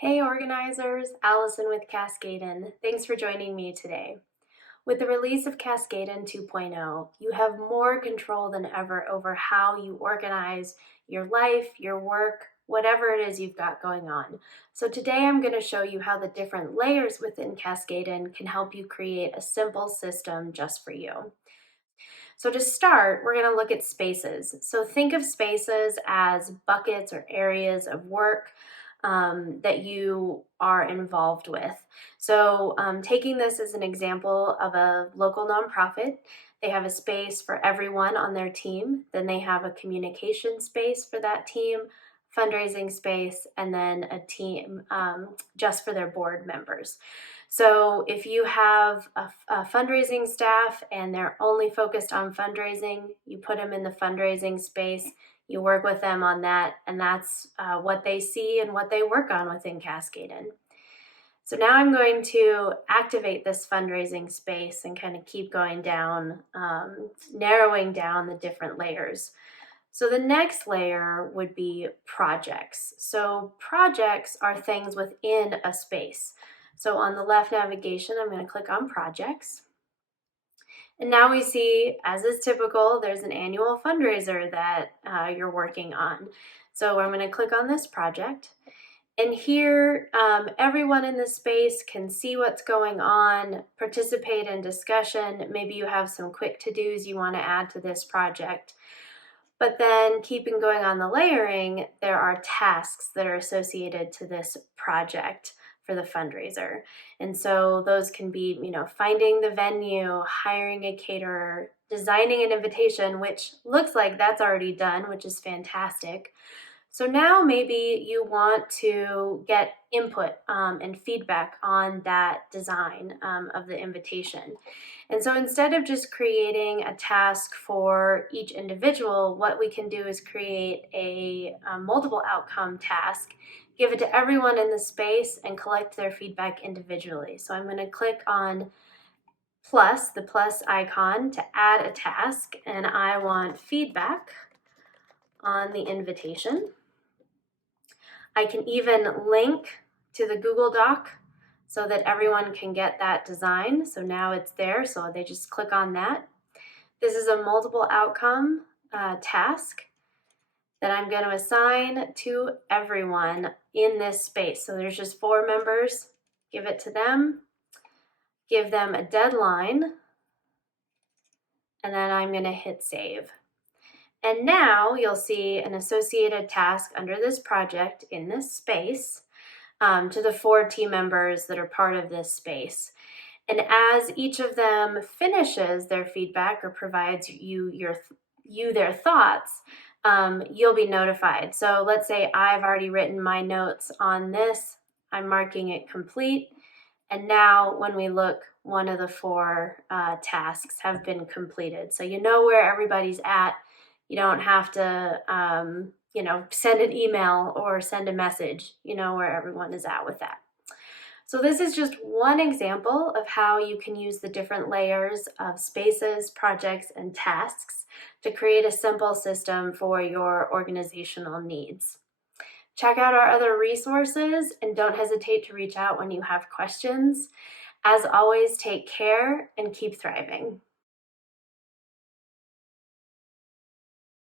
Hey organizers, Allison with Cascadin. Thanks for joining me today. With the release of Cascadin 2.0, you have more control than ever over how you organize your life, your work, whatever it is you've got going on. So today I'm going to show you how the different layers within Cascadin can help you create a simple system just for you. So to start, we're going to look at spaces. So think of spaces as buckets or areas of work that you are involved with. So taking this as an example of a local nonprofit, they have a space for everyone on their team. Then they have a communication space for that team, fundraising space, and then a team just for their board members. So if you have a fundraising staff and they're only focused on fundraising, you put them in the fundraising space, you work with them on that, and that's what they see and what they work on within Cascadin. So now I'm going to activate this fundraising space and kind of keep going down, narrowing down the different layers. So the next layer would be projects. So projects are things within a space. So on the left navigation, I'm going to click on projects. And now we see, as is typical, there's an annual fundraiser that you're working on. So I'm going to click on this project. And here, everyone in the space can see what's going on, participate in discussion. Maybe you have some quick to-dos you want to add to this project. But then keeping going on the layering, there are tasks that are associated to this project for the fundraiser. And so those can be, finding the venue, hiring a caterer, designing an invitation, which looks like that's already done, which is fantastic. So now maybe you want to get input and feedback on that design of the invitation. And so instead of just creating a task for each individual, what we can do is create a multiple outcome task, give it to everyone in the space, and collect their feedback individually. So I'm going to click on the plus icon to add a task, and I want feedback on the invitation. I can even link to the Google Doc so that everyone can get that design. So now it's there, so they just click on that. This is a multiple outcome task that I'm going to assign to everyone in this space. So there's just 4 members. Give it to them, give them a deadline, and then I'm going to hit save. And now you'll see an associated task under this project in this space to the 4 team members that are part of this space. And as each of them finishes their feedback or provides you their thoughts, you'll be notified. So let's say I've already written my notes on this. I'm marking it complete. And now when we look, one of the 4 tasks have been completed. So you know where everybody's at. You don't have to, send an email or send a message. You know where everyone is at with that. So this is just one example of how you can use the different layers of spaces, projects, and tasks to create a simple system for your organizational needs. Check out our other resources and don't hesitate to reach out when you have questions. As always, take care and keep thriving.